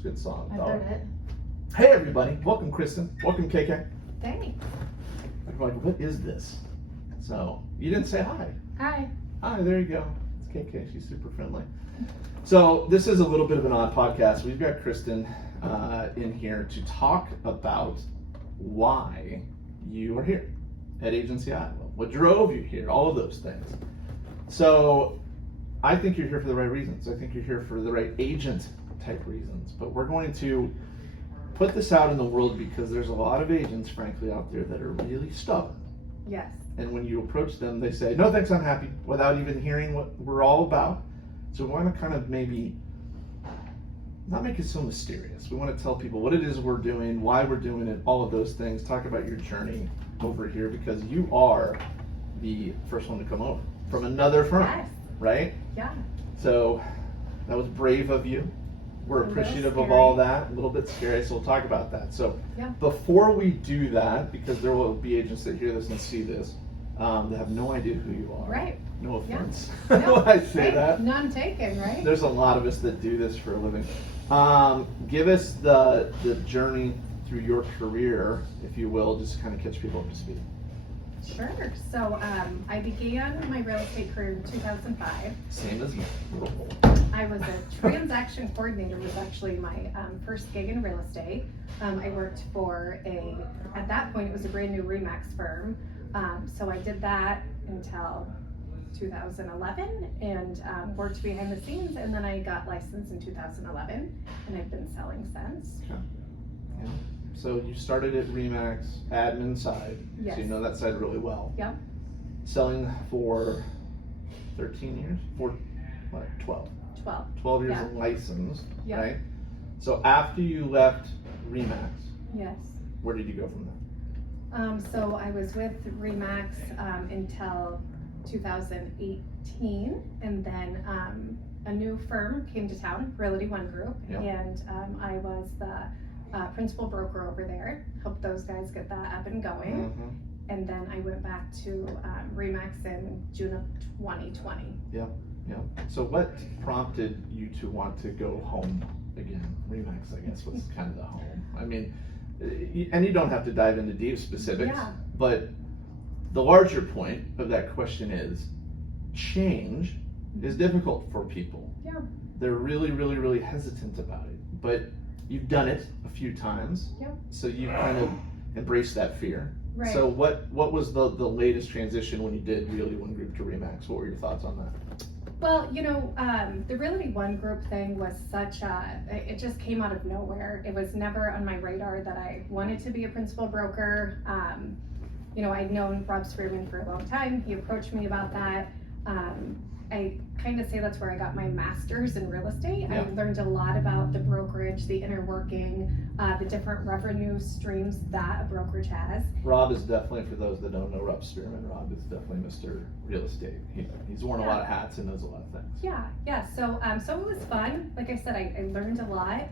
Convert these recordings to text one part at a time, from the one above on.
a good song. I've heard it. Hey everybody, welcome Kristen, welcome KK. Thanks. I'm like, what is this? So, you didn't say hi. Hi. Hi, there you go. It's KK, she's super friendly. So, this is a little bit of an odd podcast. We've got Kristen in here to talk about why you are here at Agency Iowa. What drove you here, all of those things. So, I think you're here for the right reasons. I think you're here for the right agent type reasons. But we're going to put this out in the world because there's a lot of agents, frankly, out there that are really stubborn. Yes. And when you approach them, they say, no thanks, I'm happy, without even hearing what we're all about. So we want to kind of maybe not make it so mysterious. We want to tell people what it is we're doing, why we're doing it, all of those things. Talk about your journey over here because you are the first one to come over from another firm, Yes. right? Yeah. So that was brave of you. We're appreciative of all that. A little bit scary, so we'll talk about that. So before we do that, because there will be agents that hear this and see this, that have no idea who you are. Right. No offense Yeah. No, when I say that. None taken, right? There's a lot of us that do this for a living. Give us the journey through your career, if you will, just to kind of catch people up to speed. Sure. So I began my real estate career in 2005. Same as me. I was a transaction coordinator, was actually my first gig in real estate. I worked for at that point it was a brand new Remax firm. So I did that until 2011 and worked behind the scenes, and then I got licensed in 2011 and I've been selling since. Okay. Yeah. So you started at Remax admin side, Yes. so you know that side really well. Yep. Selling for 13 years? 12. 12 years Yeah. licensed, Yep. right? So after you left Remax, Yes. where did you go from there? So I was with Remax until 2018, and then a new firm came to town, Realty One Group, Yeah. and I was the principal broker over there, helped those guys get that up and going, and then I went back to Remax in June of 2020. Yeah. So what prompted you to want to go home again? Remax, I guess, was kind of the home. I mean, and you don't have to dive into deep specifics, but the larger point of that question is change is difficult for people. Yeah. They're really, really, really hesitant about it, but you've done it a few times, so you kind of embrace that fear. Right. So what was the latest transition when you did Realty One Group to Remax? What were your thoughts on that? Well, the Realty One Group thing was it just came out of nowhere. It was never on my radar that I wanted to be a principal broker. I'd known Rob Spearman for a long time. He approached me about that. I kind of say that's where I got my master's in real estate. Yeah. I learned a lot about the brokerage, the inner working, the different revenue streams that a brokerage has. Rob is definitely, for those that don't know Rob Spearman, Rob is definitely Mr. Real Estate. He's worn a lot of hats and knows a lot of things. Yeah. So it was fun. Like I said, I learned a lot,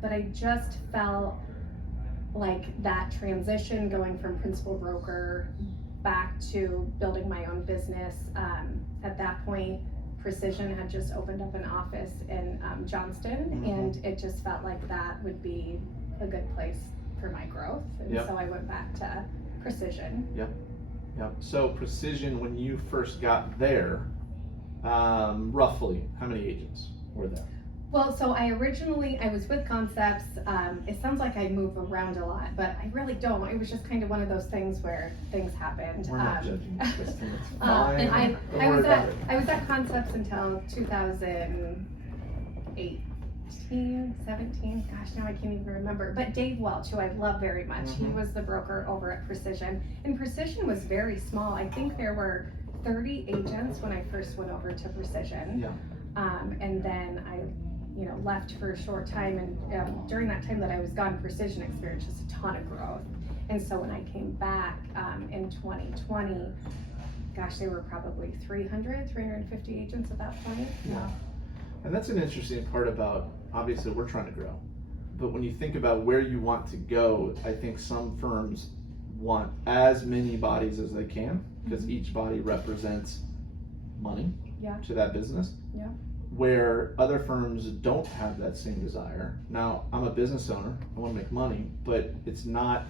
but I just felt like that transition going from principal broker back to building my own business. At that point, Precision had just opened up an office in Johnston, and it just felt like that would be a good place for my growth. And so I went back to Precision. Yep. So Precision, when you first got there, roughly how many agents were there? Well, so I was with Concepts. It sounds like I move around a lot, but I really don't. It was just kind of one of those things where things happened. We're not judging, Kristen. It's I fine. was at Concepts until 2018, 17. Gosh, now I can't even remember. But Dave Welch, who I love very much, he was the broker over at Precision, and Precision was very small. I think there were 30 agents when I first went over to Precision. And then I left for a short time, and during that time that I was gone, Precision experienced just a ton of growth. And so when I came back in 2020, gosh, there were probably 350 agents at that point. And that's an interesting part about, obviously we're trying to grow, but when you think about where you want to go, I think some firms want as many bodies as they can, because each body represents money to that business. where other firms don't have that same desire. Now, I'm a business owner, I want to make money, but it's not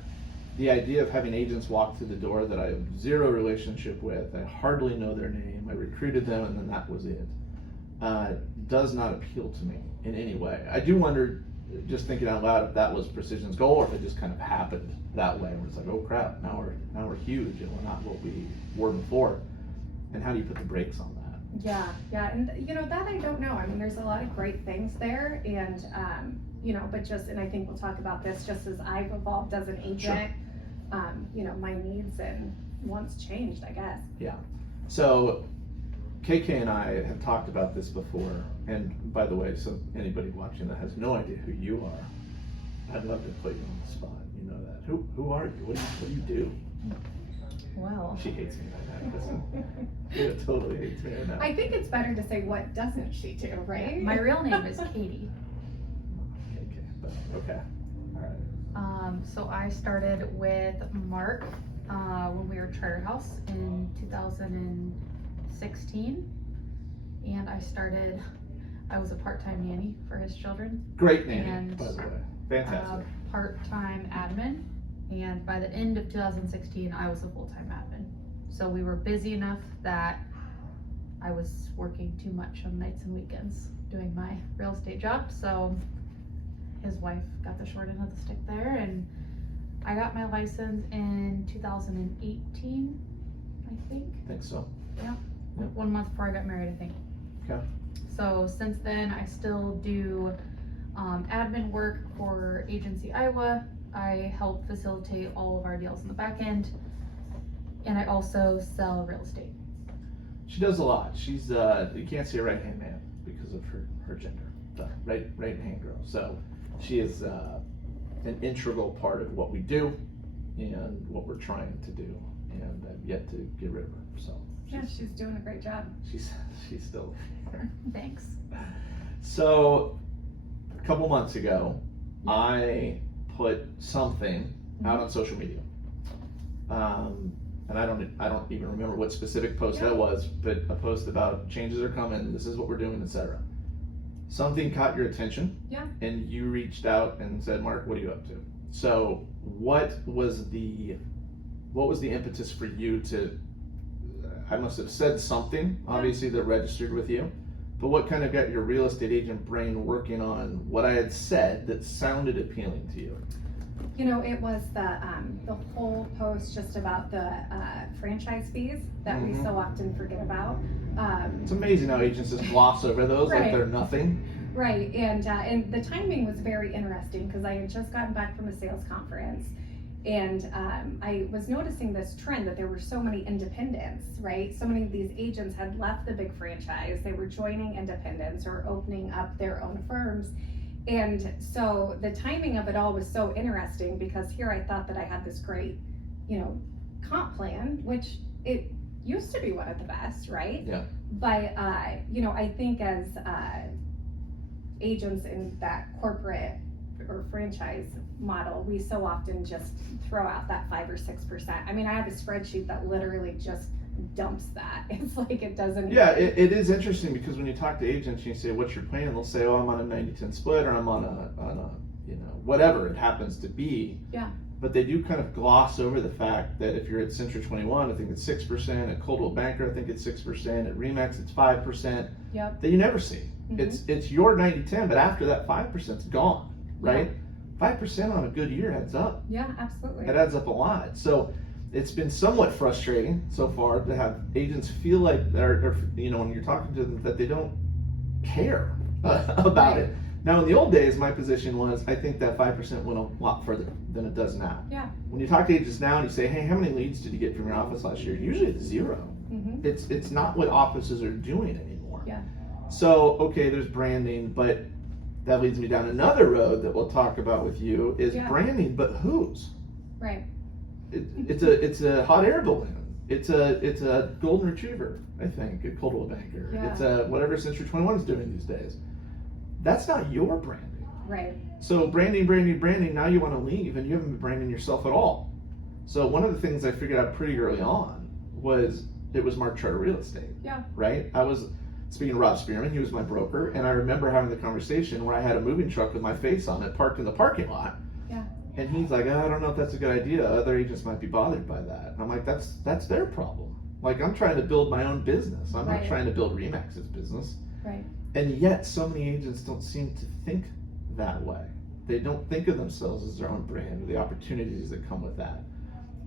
the idea of having agents walk through the door that I have zero relationship with, I hardly know their name, I recruited them and then that was it, does not appeal to me in any way. I do wonder, just thinking out loud, if that was Precision's goal or if it just kind of happened that way, where it's like, oh crap, now we're huge and we're not what we were before. And how do you put the brakes on that? Yeah, and that I don't know. I mean, there's a lot of great things there, and but and I think we'll talk about this just as I've evolved as an agent. Sure. My needs and wants changed, I guess. Yeah. So KK and I have talked about this before, and by the way, so anybody watching that has no idea who you are, I'd love to put you on the spot. You know that. Who are you? What do you do? Well, she hates me right now, doesn't she? It totally hates me right now. I think it's better to say what doesn't she do, right? My real name is Katie. Okay. All right. So I started with Mark when we were at Charter House in 2016, and I was a part-time nanny for his children. Great nanny, and, by the way. Fantastic. Part-time admin, and by the end of 2016, I was a full-time admin. So we were busy enough that I was working too much on nights and weekends doing my real estate job. So his wife got the short end of the stick there, and I got my license in 2018, I think. I think so. Yeah. Yep. 1 month before I got married, I think. Okay. So since then, I still do admin work for Agency Iowa. I help facilitate all of our deals in the back end, and I also sell real estate. She does a lot. She's you can't see a right hand man because of her gender. So, right hand girl. So she is an integral part of what we do and what we're trying to do, and I've yet to get rid of her. So she's doing a great job. She's still here. Thanks. So a couple months ago, I put something out on social media, and I don't even remember what specific post that was, but a post about changes are coming, this is what we're doing, etc. Something caught your attention, and you reached out and said, Mark, what are you up to? So what was the impetus for you to, I must have said something, obviously, that registered with you, but what kind of got your real estate agent brain working on what I had said that sounded appealing to you? It was the whole post just about the franchise fees that we so often forget about. It's amazing how agents just gloss over those like they're nothing. Right, and the timing was very interesting because I had just gotten back from a sales conference, and I was noticing this trend that there were so many independents, right? So many of these agents had left the big franchise, they were joining independents or opening up their own firms. And so the timing of it all was so interesting because here I thought that I had this great, comp plan, which it used to be one of the best, right? Yeah. But, I think as agents in that corporate or franchise model, we so often just throw out that 5 or 6%. I mean, I have a spreadsheet that literally just dumps that. It's like it doesn't. Yeah, it is interesting because when you talk to agents and you say, what's your plan? They'll say, oh, I'm on a 90-10 split, or I'm on a whatever it happens to be. Yeah. But they do kind of gloss over the fact that if you're at Century 21, I think it's 6%, at Coldwell Banker, I think it's 6%, at Remax, it's 5%. Yep. That you never see. It's your 90-10, but after that 5%'s gone, right? 5% on a good year adds up. Yeah, absolutely. It adds up a lot. So it's been somewhat frustrating so far to have agents feel like, or when you're talking to them, that they don't care about it. Now, in the old days, my position was, I think that 5% went a lot further than it does now. Yeah. When you talk to agents now and you say, hey, how many leads did you get from your office last year? Usually it's 0. It's not what offices are doing anymore. Yeah. So, okay, there's branding, but that leads me down another road that we'll talk about with you is branding, but whose? Right. It's a hot air balloon. It's a golden retriever, I think, at Coldwell Banker. Yeah. It's a whatever Century 21 is doing these days. That's not your branding. Right. So branding, now you want to leave and you haven't been branding yourself at all. So one of the things I figured out pretty early on was it was Mark Charter Real Estate. Yeah. Right? I was speaking of Rob Spearman, he was my broker, and I remember having the conversation where I had a moving truck with my face on it parked in the parking lot. Yeah. And he's like, I don't know if that's a good idea. Other agents might be bothered by that. And I'm like, that's their problem. Like, I'm trying to build my own business. I'm not trying to build Remax's business. Right. And yet, so many agents don't seem to think that way. They don't think of themselves as their own brand or the opportunities that come with that.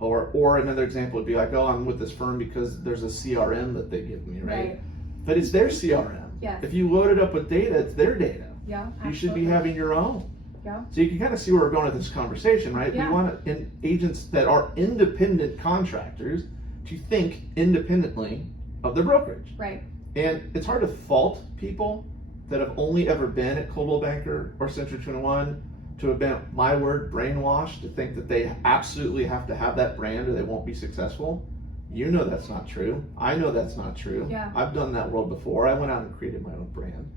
Or another example would be like, oh, I'm with this firm because there's a CRM that they give me, right? But it's their CRM. Yes. If you load it up with data, it's their data. Yeah. You should be having your own. Yeah. So you can kind of see where we're going with this conversation, right? Yeah. We want agents that are independent contractors to think independently of their brokerage. Right. And it's hard to fault people that have only ever been at Coldwell Banker or Century 21 to have been, my word, brainwashed to think that they absolutely have to have that brand or they won't be successful. You know that's not true. I know that's not true. Yeah. I've done that world before. I went out and created my own brand.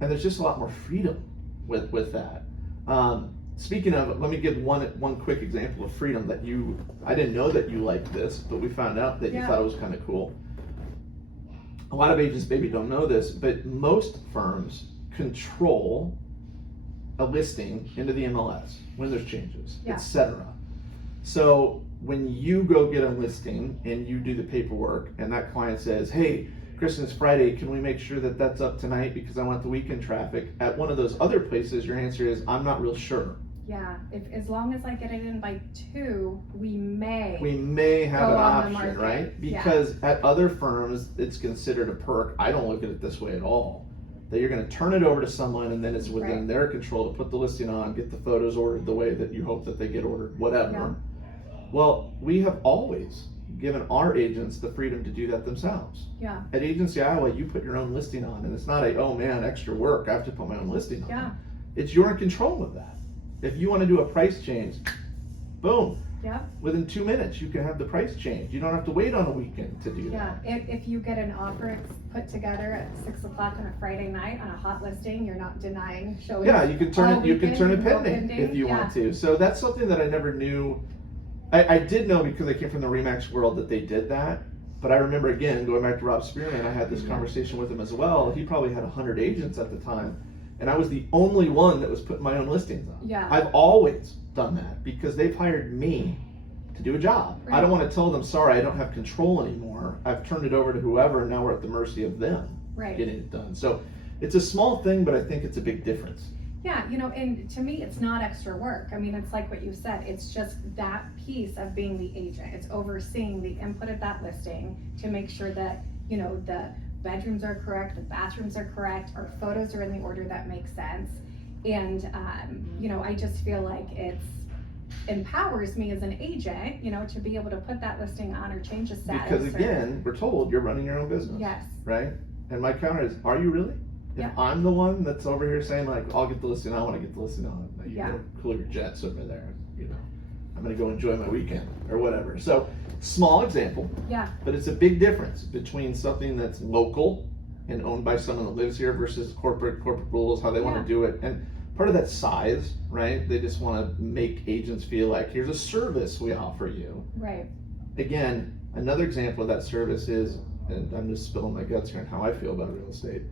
And there's just a lot more freedom with that. Speaking of, let me give one quick example of freedom that I didn't know that you liked this, but we found out that you thought it was kind of cool. A lot of agents maybe don't know this, but most firms control a listing into the MLS when there's changes, etc. So when you go get a listing and you do the paperwork and that client says, hey, Kristen, it's Friday, can we make sure that that's up tonight because I want the weekend traffic? At one of those other places, your answer is, I'm not real sure. Yeah, as long as I get it in by 2, we may have go an on the option, market. right? Because at other firms, it's considered a perk. I don't look at it this way at all. That you're going to turn it over to someone and then it's within their control to put the listing on, get the photos ordered the way that you hope that they get ordered, whatever. Yeah. Well, we have always given our agents the freedom to do that themselves. Yeah. At Agency Iowa, you put your own listing on, and it's not oh man, extra work, I have to put my own listing on. Yeah. It's you're in control of that. If you want to do a price change, boom. Yeah. Within 2 minutes, you can have the price change. You don't have to wait on a weekend to do Yeah. that. If you get an offer put together at 6 o'clock on a Friday night on a hot listing, you're not denying showing. Yeah, you can turn it. You can turn it pending pending. if you want to. So that's something that I never knew. I did know because I came from the Remax world that they did that. But I remember again going back to Rob Spearman. I had this conversation with him as well. He probably had 100 agents at the time, and I was the only one that was putting my own listings on. Yeah. I've always done that because they've hired me to do a job. Right. I don't want to tell them, sorry, I don't have control anymore. I've turned it over to whoever, and now we're at the mercy of them getting it done. So it's a small thing, but I think it's a big difference. Yeah, and to me, it's not extra work. I mean, it's like what you said. It's just that piece of being the agent. It's overseeing the input of that listing to make sure that, the bedrooms are correct, the bathrooms are correct, our photos are in the order that makes sense. And, I just feel like it empowers me as an agent, to be able to put that listing on or change the status. Because again, we're told you're running your own business. Yes. Right? And my counter is, are you really? If I'm the one that's over here saying like, I'll get the listing, I want to get the listing on. You go cool your jets over there. I'm going to go enjoy my weekend or whatever. So small example. Yeah. But it's a big difference between something that's local and owned by someone that lives here versus corporate rules, how they want to do it. And part of that size, right? They just want to make agents feel like here's a service we offer you. Right. Again, another example of that service is, and I'm just spilling my guts here on how I feel about real estate.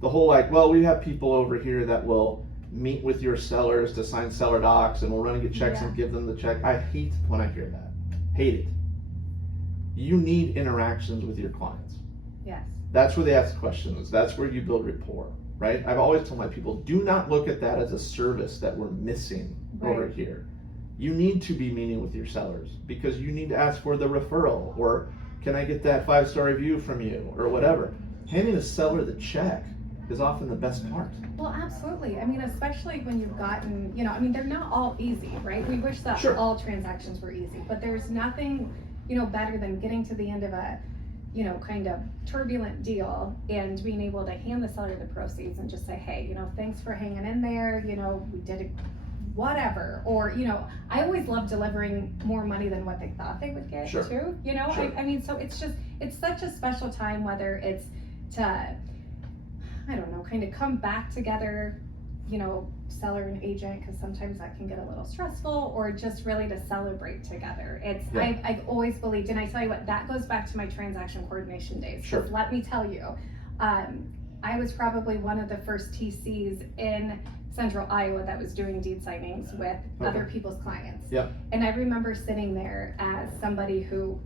The whole we have people over here that will meet with your sellers to sign seller docs and we'll run and get checks and give them the check. I hate when I hear that. Hate it. You need interactions with your clients. Yes. That's where they ask questions. That's where you build rapport, right? I've always told my people, do not look at that as a service that we're missing over here. You need to be meeting with your sellers because you need to ask for the referral or can I get that 5-star review from you or whatever. Handing a seller the check is often the best part. Well, absolutely. I mean, especially when you've gotten, they're not all easy, right? We wish that all transactions were easy, but there's nothing, better than getting to the end of a, kind of turbulent deal and being able to hand the seller the proceeds and just say, hey, thanks for hanging in there. We did it, whatever. Or, I always love delivering more money than what they thought they would get too. I mean, so it's such a special time, whether it's to, I don't know, kind of come back together, seller and agent, because sometimes that can get a little stressful, or just really to celebrate together. I've always believed, and I tell you what, that goes back to my transaction coordination days. Sure. Let me tell you, I was probably one of the first TCs in Central Iowa that was doing deed signings with other people's clients. Yep. And I remember sitting there as somebody who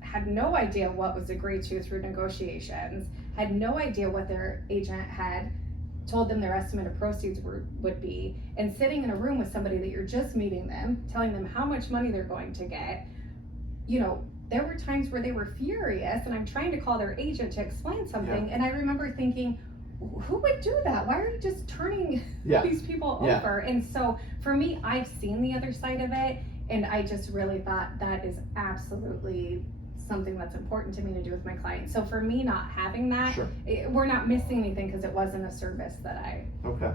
had no idea what was agreed to through negotiations, had no idea what their agent had told them their estimate of proceeds would be, and sitting in a room with somebody that you're just meeting them, telling them how much money they're going to get. You know, there were times where they were furious, and I'm trying to call their agent to explain something, and I remember thinking, who would do that? Why are you just turning these people over? And so for me, I've seen the other side of it, and I just really thought that is absolutely something that's important to me to do with my clients. So for me not having that, we're not missing anything because it wasn't a service that I... Okay.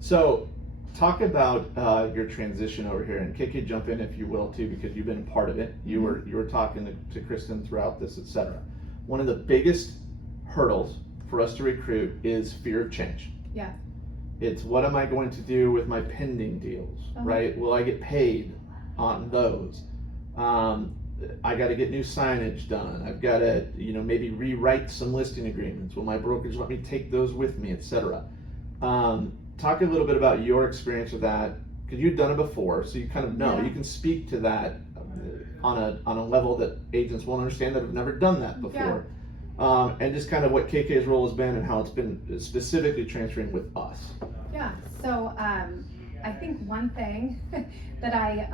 So talk about your transition over here, and Kiki, jump in if you will too, because you've been part of it. You were talking to Kristen throughout this, etc. One of the biggest hurdles for us to recruit is fear of change. Yeah. It's what am I going to do with my pending deals, right? Will I get paid on those? I got to get new signage done. I've got to, maybe rewrite some listing agreements. Will my brokerage let me take those with me, etc. Talk a little bit about your experience with that, because you've done it before, so you kind of know. You can speak to that on a level that agents won't understand that have never done that before. And just kind of what KK's role has been and how it's been specifically transferring with us. Yeah, so I think one thing that I've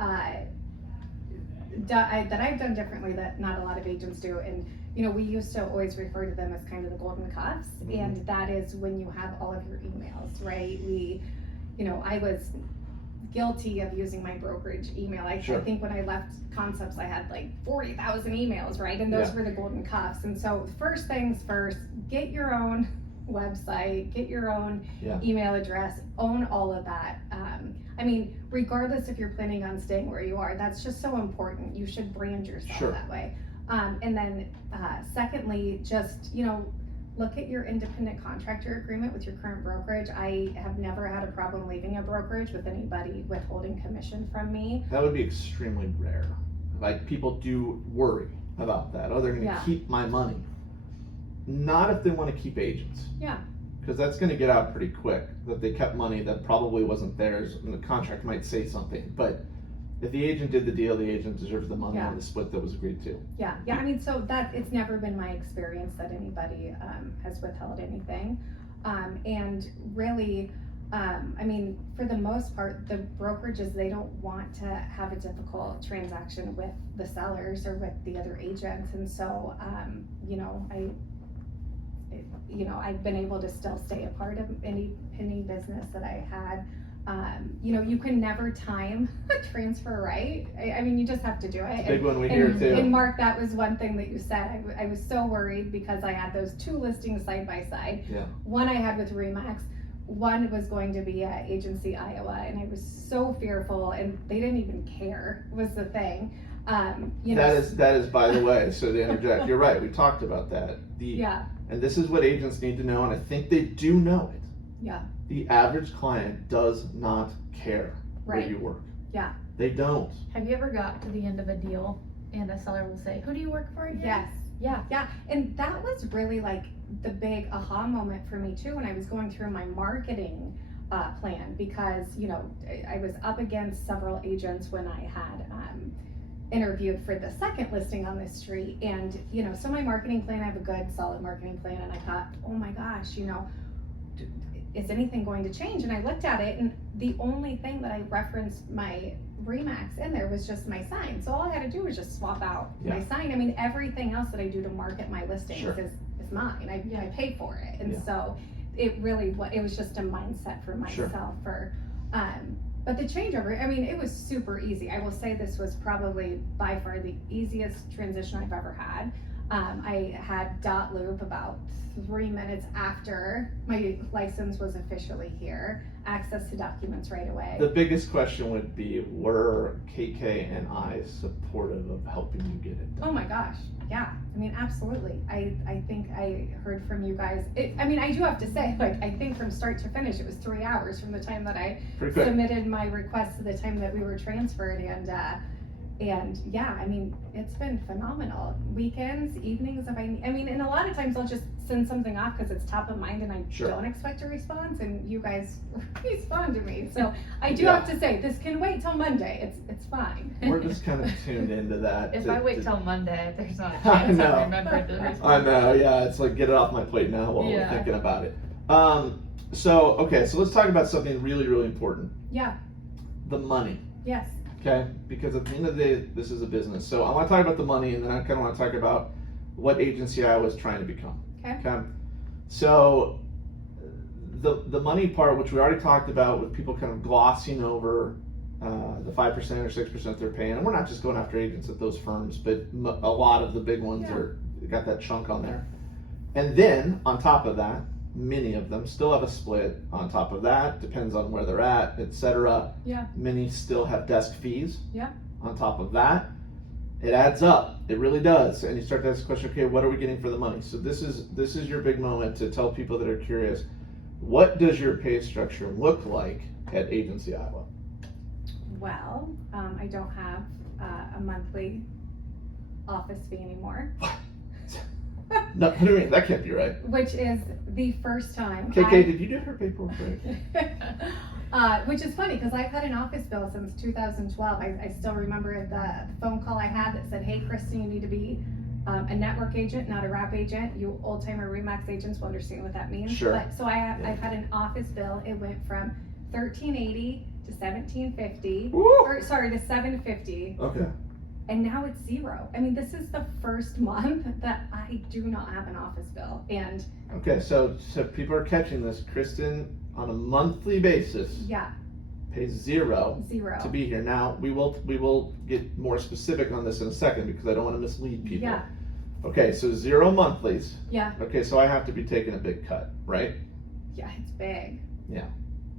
done differently that not a lot of agents do, and we used to always refer to them as kind of the golden cuffs, and that is when you have all of your emails, right? I was guilty of using my brokerage email. I think when I left Concepts, I had like 40,000 emails, right? And those were the golden cuffs. And so first things first, get your own website, get your own email address, own all of that. Regardless if you're planning on staying where you are, that's just so important. You should brand yourself that way. And then secondly, just, look at your independent contractor agreement with your current brokerage. I have never had a problem leaving a brokerage with anybody withholding commission from me. That would be extremely rare. Like, people do worry about that. Oh, they're going to keep my money. Not if they want to keep agents. Yeah. Because that's going to get out pretty quick, that they kept money that probably wasn't theirs, and the contract might say something. But if the agent did the deal, the agent deserves the money on the split that was agreed to. Yeah. So that, it's never been my experience that anybody has withheld anything. And really, for the most part, the brokerages, they don't want to have a difficult transaction with the sellers or with the other agents. And so, I've been able to still stay a part of any pending business that I had. You can never time a transfer, right? You just have to do it. Big one we hear too. And Mark, that was one thing that you said. I was so worried because I had those two listings side by side. Yeah. One I had with Remax, one was going to be at Agency Iowa, and I was so fearful, and they didn't even care, was the thing. That is, by the way, so to interject, you're right, we talked about that. And this is what agents need to know, and I think they do know it. Yeah. The average client does not care where you work. Yeah. They don't. Have you ever got to the end of a deal and a seller will say, who do you work for again? Yes. Yeah. And that was really like the big aha moment for me too when I was going through my marketing plan, because, I was up against several agents when I had interviewed for the second listing on this street. And, so my marketing plan, I have a good solid marketing plan, and I thought, oh my gosh, is anything going to change? And I looked at it, and the only thing that I referenced my Remax in there was just my sign. So all I had to do was just swap out my sign. Everything else that I do to market my listings is mine. I pay for it. And so it was just a mindset for myself but the changeover, it was super easy. I will say this was probably by far the easiest transition I've ever had. I had dot loop about 3 minutes after my license was officially here, access to documents right away. The biggest question would be, were KK and I supportive of helping you get it done? Oh my gosh, yeah. Absolutely. I think I heard from you guys. I do have to say, I think from start to finish, it was 3 hours from the time that I submitted my request to the time that we were transferred. And And yeah, I mean, it's been phenomenal. Weekends, evenings, if I mean, and a lot of times I'll just send something off because it's top of mind and I Sure. don't expect a response, and you guys respond to me. So I do Yeah. have to say, this can wait till Monday. It's fine. We're just kind of tuned into that. If to- I wait to- till Monday, there's not a I chance know. I remember to respond. I know, yeah, it's like get it off my plate now while we're Yeah. thinking about it. So let's talk about something really, really important. Yeah. The money, Yes. okay? Because at the end of the day, this is a business. So I want to talk about the money, and then I kind of want to talk about what agency I was trying to become. Okay. So the money part, which we already talked about, with people kind of glossing over the 5% or 6% they're paying, and we're not just going after agents at those firms, but a lot of the big ones Yeah. are got that chunk on there. And then on top of that, many of them still have a split. On top of that, depends on where they're at, etc. Yeah. Many still have desk fees. Yeah. On top of that, it adds up. It really does. And you start to ask the question, okay, what are we getting for the money? So this is your big moment to tell people that are curious, what does your pay structure look like at Agency Iowa? Well, I don't have a monthly office fee anymore, No, what do you mean? That can't be right. which is the first time. KK, did you do her paperwork right? Which is funny because I've had an office bill since 2012. I still remember the phone call I had that said, "Hey, Kristen, you need to be a network agent, not a wrap agent. You old-timer Remax agents will understand what that means." Sure. But, so I've had an office bill. It went from $1,380 to $1,750, Woo! or sorry, to $750, Okay. and now it's zero. I mean, this is the first month that I do not have an office bill, and Okay, so people are catching this. Kristen, on a monthly basis, yeah, pays zero zero. to be here. Now, we will get more specific on this in a second because I don't want to mislead people. Yeah. Okay, so zero monthlies. Yeah. Okay, so I have to be taking a big cut, right? Yeah, it's big.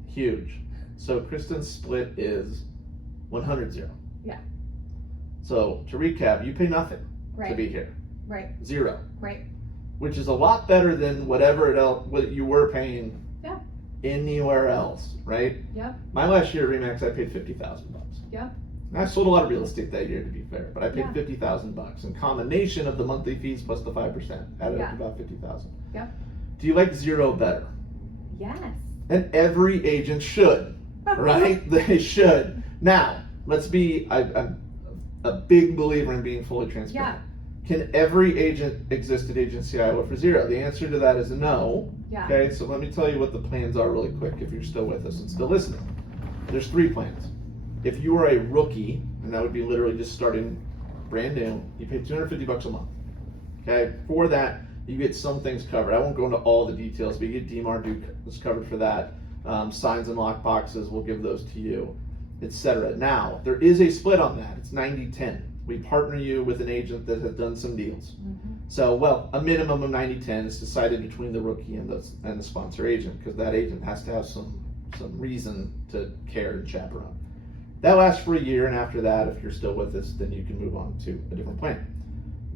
Huge. So Kristen's split is 100-0. Yeah. So to recap, you pay nothing to Right. be here. Right. Zero. Right. Which is a lot better than what you were paying Yeah. anywhere else, right? Yep. My last year at Remax, I paid $50,000. Yep. And I sold a lot of real estate that year, to be fair, but I paid Yeah. $50,000 in combination of the monthly fees plus the 5%, added up Yeah. to about $50,000. Yep. Do you like zero better? Yes. And every agent should, right? They should. Now, let's be. I'm a big believer in being fully transparent. Can every agent exist at Agency Iowa for zero? The answer to that is no. Yeah. Okay, so let me tell you what the plans are really quick if you're still with us and still listening. There's 3 plans. If you are a rookie, and that would be literally just starting brand new, you pay $250 a month. Okay, for that, you get some things covered. I won't go into all the details, but you get DMAR is covered for that. Signs and lock boxes, we'll give those to you, etc. Now, there is a split on that. It's 90-10. We partner you with an agent that has done some deals. Mm-hmm. So, well, a minimum of 90-10 is decided between the rookie and the sponsor agent, because that agent has to have some reason to care and chaperone. That lasts for a year, and after that, if you're still with us, then you can move on to a different plan.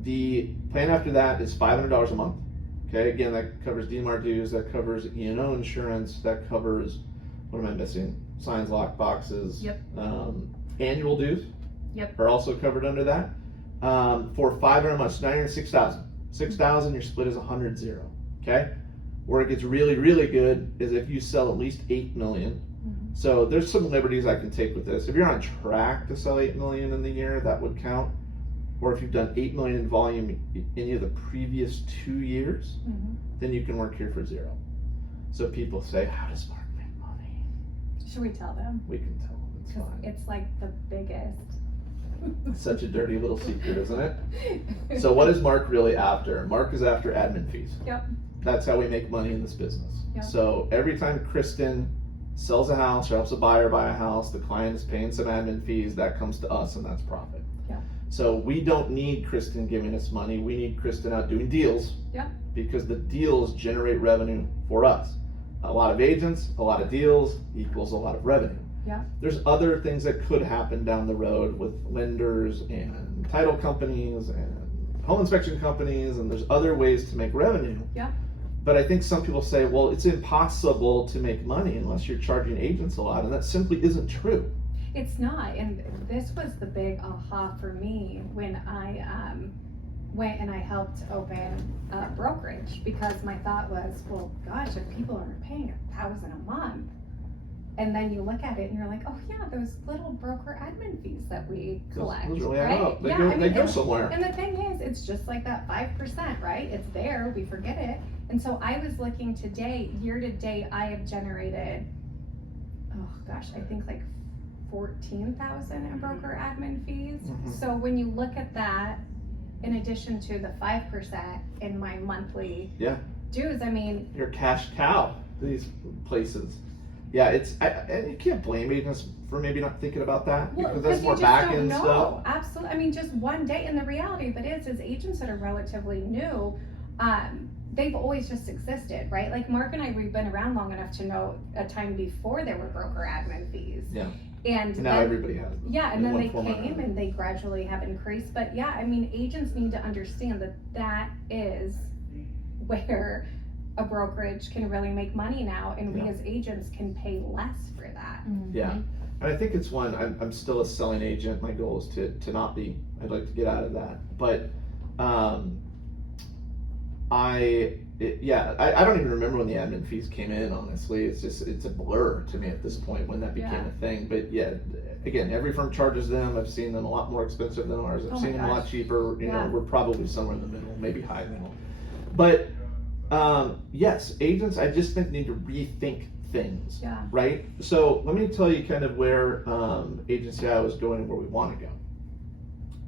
The plan after that is $500 a month. Okay, again, that covers DMAR dues, that covers E&O insurance, that covers, what am I missing? Signs, lock boxes. Yep. Annual dues. Yep. Are also covered under that. For $500 a month, now you're at $6,000. $6,000, your split is 100-0. Okay? Where it gets really, really good is if you sell at least 8 million. Mm-hmm. So there's some liberties I can take with this. If you're on track to sell 8 million in the year, that would count. Or if you've done 8 million in volume any of the previous 2 years, Mm-hmm. then you can work here for zero. So people say, how does Mark make money? Should we tell them? We can tell them, it's 'Cause fine. it's like the biggest. It's such a dirty little secret, isn't it? So what is Mark really after? Mark is after admin fees. Yep. That's how we make money in this business. Yep. So every time Kristen sells a house or helps a buyer buy a house, the client is paying some admin fees, that comes to us and that's profit. Yep. So we don't need Kristen giving us money, we need Kristen out doing deals. Yep. Because the deals generate revenue for us. A lot of agents, a lot of deals equals a lot of revenue. Yeah. There's other things that could happen down the road with lenders and title companies and home inspection companies, and there's other ways to make revenue. Yeah. But I think some people say, well, it's impossible to make money unless you're charging agents a lot, and that simply isn't true. It's not, and this was the big aha for me when I went and I helped open a brokerage, because my thought was, well, gosh, if people are paying $1,000 a month, and then you look at it and you're like, oh yeah, those little broker admin fees that we collect, Those really add right? up. They Yeah, go, I mean, they go and- somewhere. And the thing is, it's just like that 5%, right? It's there, we forget it. And so I was looking today, year to date, I have generated, oh gosh, I think like 14,000 in broker admin fees. Mhm. So when you look at that, in addition to the 5% in my monthly Yeah. dues, I mean, You're a cash cow, these places. Yeah, and you can't blame agents for maybe not thinking about that, well, because that's you more just back don't end know. stuff. Absolutely. I mean, just one day, and the reality of it is agents that are relatively new, they've always just existed, right? Like Mark and I, we've been around long enough to know a time before there were broker admin fees. Yeah. And And now then, everybody has them. yeah, and in then one they form or came another. and they gradually have increased. But yeah, I mean, agents need to understand that that is where a brokerage can really make money now, and we Yeah. as agents can pay less for that. Yeah. And I think it's one, I'm still a selling agent. My goal is to not be. I'd like to get out of that. But I don't even remember when the admin fees came in, honestly. It's a blur to me at this point when that became Yeah. a thing. But yeah, again, every firm charges them. I've seen them a lot more expensive than ours. I've Oh my seen them a lot gosh. cheaper. You Yeah. know, we're probably somewhere in the middle, maybe high middle. But yes, agents, I just think need to rethink things. Yeah. Right? So let me tell you kind of where Agency I was going and where we want to go.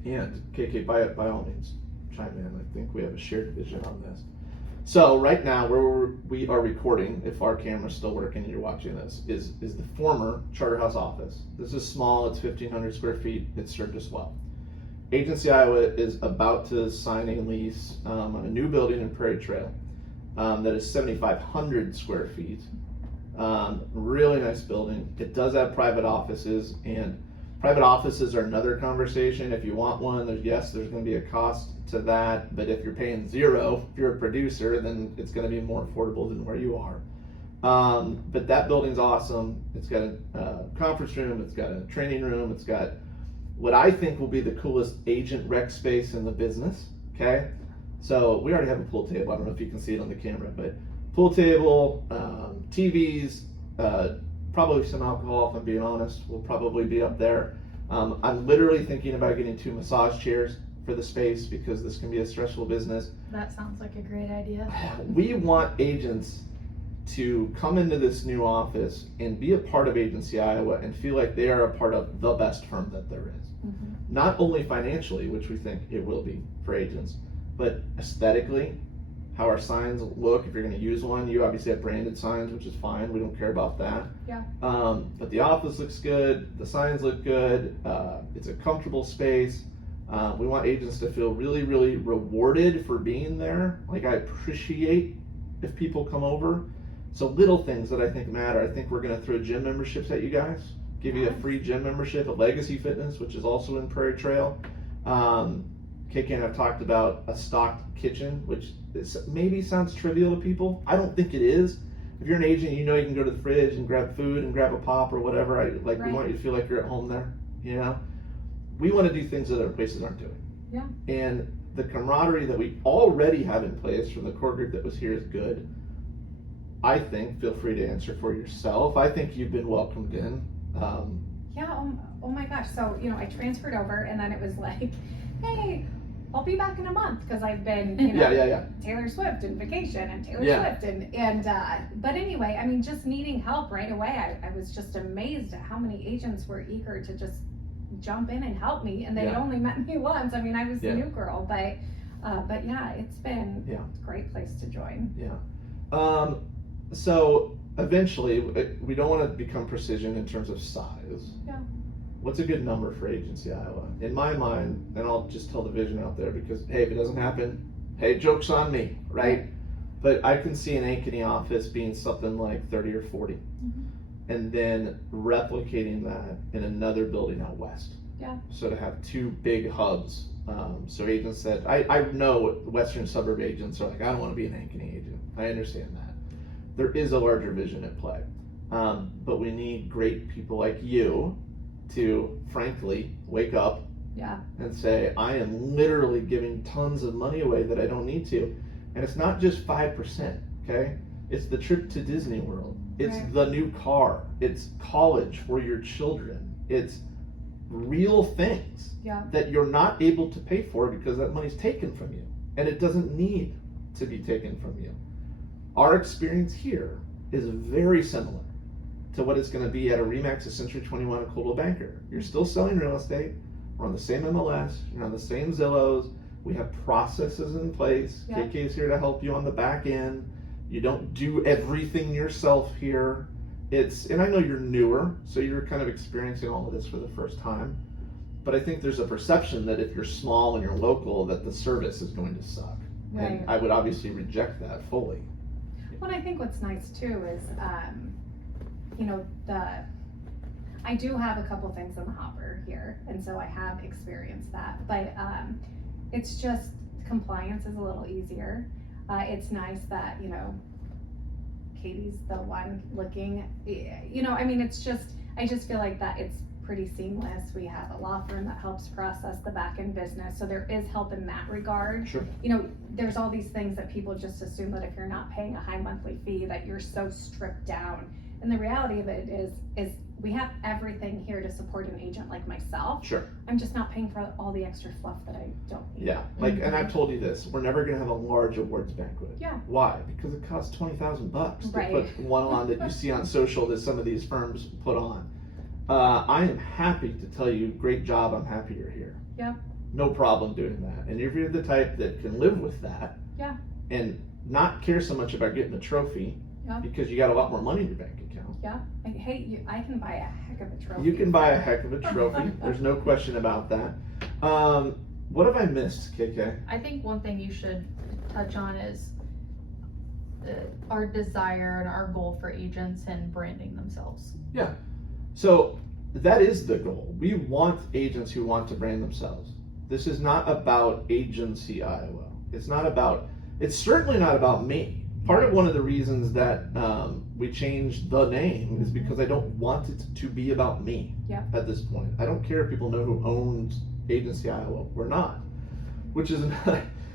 And KK, by all means, chime in. I think we have a shared vision on this. So right now, where we are recording, if our camera's still working and you're watching this, is the former Charterhouse office. This is small. It's 1,500 square feet. It served us well. Agency Iowa is about to sign a lease on a new building in Prairie Trail that is 7,500 square feet. Really nice building. It does have private offices, and private offices are another conversation. If you want one, there's going to be a cost to that, but if you're paying zero, if you're a producer, then it's going to be more affordable than where you are. But that building's awesome. It's got a conference room, it's got a training room, it's got what I think will be the coolest agent rec space in the business, okay? So we already have a pool table. I don't know if you can see it on the camera, but pool table, TVs, probably some alcohol, if I'm being honest, will probably be up there. I'm literally thinking about getting 2 massage chairs for the space, because this can be a stressful business. That sounds like a great idea. We want agents to come into this new office and be a part of Agency Iowa and feel like they are a part of the best firm that there is. Mhm. Not only financially, which we think it will be for agents, but aesthetically, how our signs look. If you're going to use one, you obviously have branded signs, which is fine. We don't care about that. Yeah. But the office looks good. The signs look good. It's a comfortable space. We want agents to feel really, really rewarded for being there. Like, I appreciate if people come over. So little things that I think matter. I think we're going to throw gym memberships at you guys. Give you a free gym membership at Legacy Fitness, which is also in Prairie Trail. KK and I've talked about a stocked kitchen, which maybe sounds trivial to people. I don't think it is. If you're an agent, you know you can go to the fridge and grab food and grab a pop or whatever. We Right. want you to feel like you're at home there. You know, we want to do things that other places aren't doing. Yeah. And the camaraderie that we already have in place from the core group that was here is good. I think, feel free to answer for yourself. I think you've been welcomed in. Yeah, oh my gosh. So, I transferred over, and then it was like, hey, I'll be back in a month, because I've been, Yeah. Taylor Swift and vacation and Taylor Yeah. Swift and but anyway, I mean, just needing help right away. I was just amazed at how many agents were eager to just jump in and help me, and they had Yeah. only met me once. I mean, I was Yeah. the new girl, but yeah, it's been Yeah. a great place to join. Yeah. So eventually, we don't want to become precision in terms of size. Yeah. What's a good number for Agency Iowa? In my mind, and I'll just tell the vision out there, because hey, if it doesn't happen, hey, joke's on me, right? But I can see an Ankeny office being something like 30 or 40, and then replicating that in another building out west. Yeah. So to have 2 big hubs. So agents that I know Western suburb agents are like, I don't want to be an Ankeny agent. I understand that. There is a larger vision at play. But we need great people like you to, frankly, wake up Yeah. and say, I am literally giving tons of money away that I don't need to. And it's not just 5%, okay? It's the trip to Disney World. It's Right. the new car. It's college for your children. It's real things Yeah. that you're not able to pay for because that money's taken from you. And it doesn't need to be taken from you. Our experience here is very similar to what it's going to be at a Remax, a Century 21, a Coldwell Banker. You're still selling real estate. We're on the same MLS. You're on the same Zillows. We have processes in place. Yeah. KK is here to help you on the back end. You don't do everything yourself here. And I know you're newer, so you're kind of experiencing all of this for the first time. But I think there's a perception that if you're small and you're local, that the service is going to suck. Right. And I would obviously reject that fully. Well, I think what's nice too is, you know, I do have a couple things in the hopper here, and so I have experienced that. But it's just compliance is a little easier. It's nice that, you know, Katie's the one looking. You know, I mean, it's just I just feel like that it's pretty seamless. We have a law firm that helps process the back end business, so there is help in that regard. Sure. You know, there's all these things that people just assume that if you're not paying a high monthly fee that you're so stripped down. And the reality of it is we have everything here to support an agent like myself. Sure. I'm just not paying for all the extra fluff that I don't need. Yeah. Like, and I've told you this, we're never going to have a large awards banquet. Yeah. Why? Because it costs $20,000 to Right. put one on that you see on social that some of these firms put on. I am happy to tell you, great job, I'm happy you're here. Yeah. No problem doing that. And if you're the type that can live with that, Yeah. and not care so much about getting a trophy, Yeah. because you got a lot more money in your bank account. Yeah. I can buy a heck of a trophy. You can buy a heck of a trophy. There's no question about that. What have I missed, KK? I think one thing you should touch on is our desire and our goal for agents and branding themselves. So that is the goal. We want agents who want to brand themselves. This is not about Agency Iowa. It's certainly not about me. Part of one of the reasons that we changed the name is because I don't want it to be about me. Yeah. At this point. I don't care if people know who owns Agency Iowa. We're not. Which is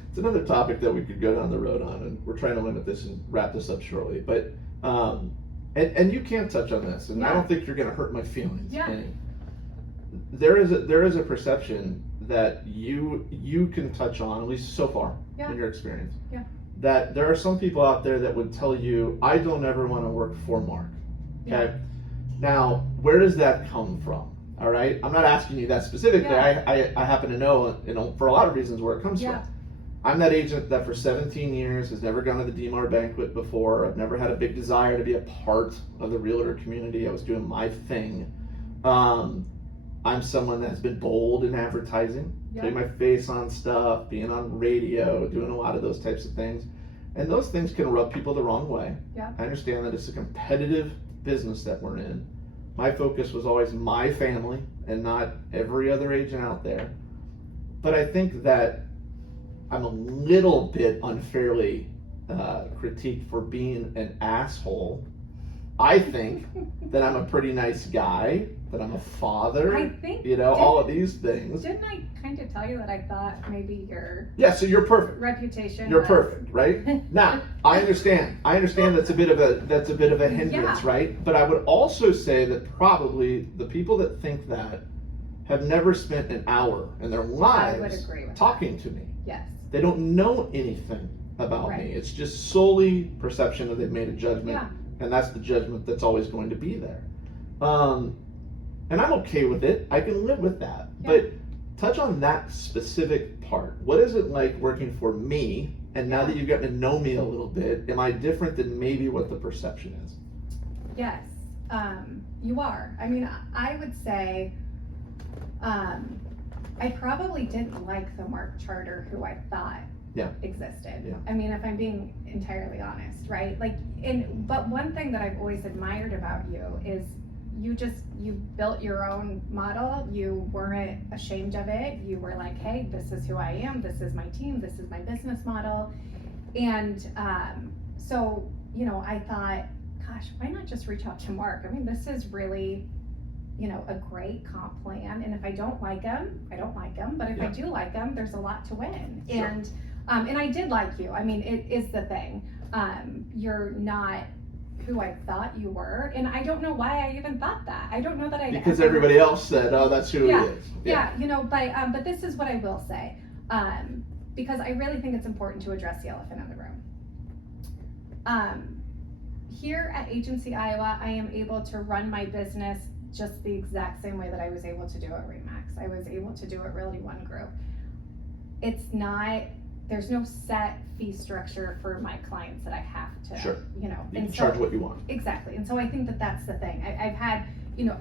it's another topic that we could go down the road on, and we're trying to limit this and wrap this up shortly. But and you can't touch on this, and I don't think you're going to hurt my feelings any. There is a perception that you can touch on, at least so far in your experience. Yeah. That there are some people out there that would tell you, I don't ever want to work for Mark. Okay. Yeah. Now, where does that come from? All right. I'm not asking you that specifically. Yeah. I happen to know, for a lot of reasons, where it comes Yeah. from. I'm that agent that for 17 years has never gone to the DMAR banquet before. I've never had a big desire to be a part of the realtor community. I was doing my thing. I'm someone that has been bold in advertising, putting my face on stuff, being on radio, doing a lot of those types of things. And those things can rub people the wrong way. Yeah. I understand that it's a competitive business that we're in. My focus was always my family and not every other agent out there. But I think that I'm a little bit unfairly critiqued for being an asshole. I think that I'm a pretty nice guy, that I'm a father, I think all of these things. Didn't I kind of tell you that I thought maybe your So you're perfect. reputation You're was... perfect, right? Now, I understand that's a bit of a hindrance, right? But I would also say that probably the people that think that have never spent an hour in their I would lives agree with talking to me. Yes. They don't know anything about Right. me. It's just solely perception that they've made a judgment, Yeah. and that's the judgment that's always going to be there. And I'm okay with it. I can live with that. Yeah. But touch on that specific part. What is it like working for me? And now that you've gotten to know me a little bit, am I different than maybe what the perception is? Yes, you are. I mean, I would say I probably didn't like the Mark Charter who I thought existed. Yeah. I mean, if I'm being entirely honest, right? But one thing that I've always admired about you is you built your own model. You weren't ashamed of it. You were like, hey, this is who I am. This is my team. This is my business model. And so, I thought, gosh, why not just reach out to Mark? I mean, this is really a great comp plan. And if I don't like them, I don't like them. But if I do like them, there's a lot to win. Sure. And I did like you. I mean, it is the thing. You're not who I thought you were, and I don't know why I even thought that. I don't know that I because everybody else said, "Oh, that's who he is." Yeah, but this is what I will say, because I really think it's important to address the elephant in the room. Here at Agency Iowa, I am able to run my business just the exact same way that I was able to do at Remax. I was able to do it Realty One Group. It's not. There's no set fee structure for my clients that I have to, Sure. You can so, charge what you want. Exactly. And so I think that that's the thing. I've had,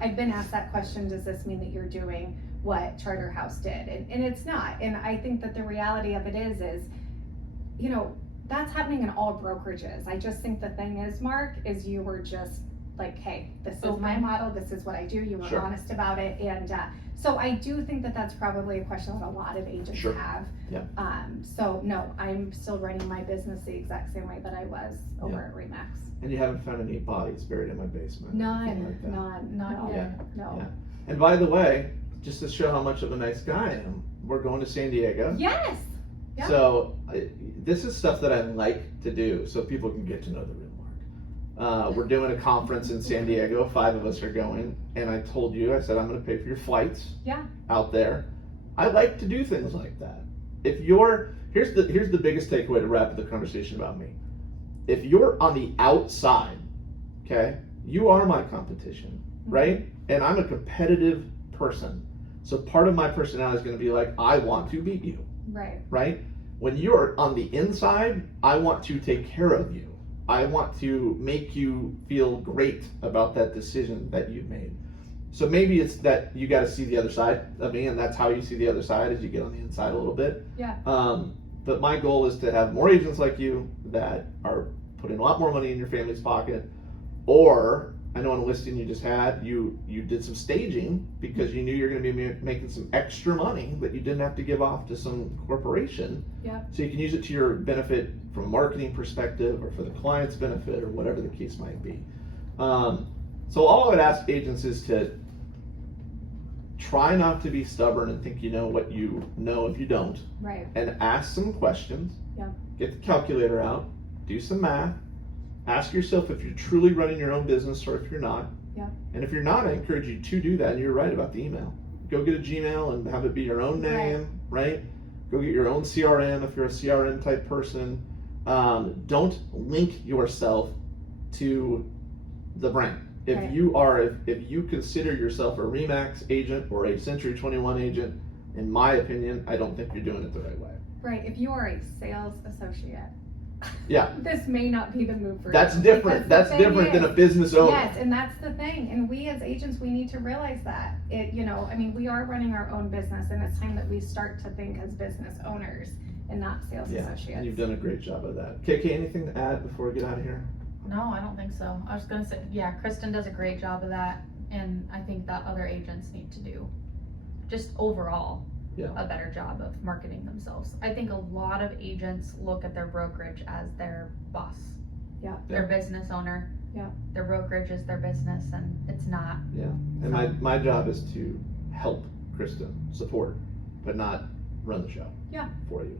I've been asked that question, does this mean that you're doing what Charterhouse did? And it's not. And I think that the reality of it is, that's happening in all brokerages. I just think the thing is, Mark, is you were just like, hey, this is my model. This is what I do. You were Sure. honest about it. And so I do think that that's probably a question that a lot of agents Sure. have. Yeah. So no, I'm still running my business the exact same way that I was over at Remax. And you haven't found any bodies buried in my basement? Anything like that? None, Not yet. No. Yeah. And by the way, just to show how much of a nice guy I am, we're going to San Diego. Yes. Yeah. So this is stuff that I like to do, so people can get to know the real Mark. We're doing a conference in San Diego. 5 of us are going, and I told you, I said I'm going to pay for your flights. Yeah. Out there. I like to do things like that. If here's the biggest takeaway to wrap up the conversation about me. If you're on the outside, okay, you are my competition, right? And I'm a competitive person. So part of my personality is going to be like, I want to beat you. Right. Right? When you're on the inside, I want to take care of you. I want to make you feel great about that decision that you've made. So maybe it's that you got to see the other side of me, and that's how you see the other side, as you get on the inside a little bit. Yeah. But my goal is to have more agents like you that are putting a lot more money in your family's pocket. Or I know on a listing you just had, you did some staging because you knew you're going to be making some extra money that you didn't have to give off to some corporation. Yeah. So you can use it to your benefit from a marketing perspective, or for the client's benefit, or whatever the case might be. So all I would ask agents is to try not to be stubborn and think you know what you know if you don't. Right. And ask some questions. Yeah. Get the calculator out. Do some math. Ask yourself if you're truly running your own business or if you're not. Yeah. And if you're not, I encourage you to do that. And you're right about the email. Go get a Gmail and have it be your own name, right? Go get your own CRM if you're a CRM type person. Don't link yourself to the brand. If Right. if you consider yourself a Remax agent or a Century 21 agent, in my opinion, I don't think you're doing it the right way. Right. If you are a sales associate, Yeah. this may not be the move for That's you. different. Because That's the thing different than a is- business owner. Yes, and that's the thing. And we as agents, we need to realize that. We are running our own business, and it's time that we start to think as business owners and not sales associates. And you've done a great job of that. KK, anything to add before we get out of here? No, I don't think so. I was gonna say, yeah, Kristen does a great job of that, and I think that other agents need to do just overall a better job of marketing themselves. I think a lot of agents look at their brokerage as their boss. Yeah. Their business owner. Yeah. Their brokerage is their business, and it's not. Yeah. And my job is to help Kristen, support, but not run the show for you.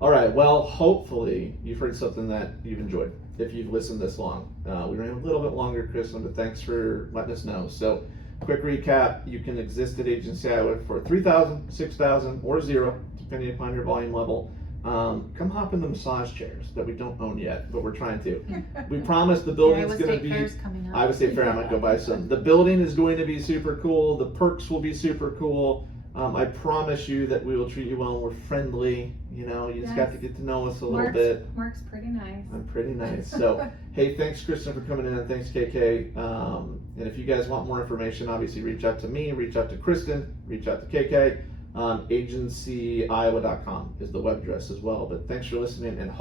All right. Well, hopefully you've heard something that you've enjoyed if you've listened this long. We ran a little bit longer, Kristen, but thanks for letting us know. So, quick recap: you can exist at Agency Iowa for $3,000, $6,000, or $0, depending upon your volume level. Come hop in the massage chairs that we don't own yet, but we're trying to. We promise the building's Iowa going to State be. Fair's coming up. Iowa State Fair, I might go buy some. The building is going to be super cool. The perks will be super cool. I promise you that we will treat you well. We're friendly. You just got to get to know us a little bit. Mark's pretty nice. I'm pretty nice. So, hey, thanks, Kristen, for coming in, and thanks, KK. And if you guys want more information, obviously reach out to me, reach out to Kristen, reach out to KK. AgencyIowa.com is the web address as well. But thanks for listening, and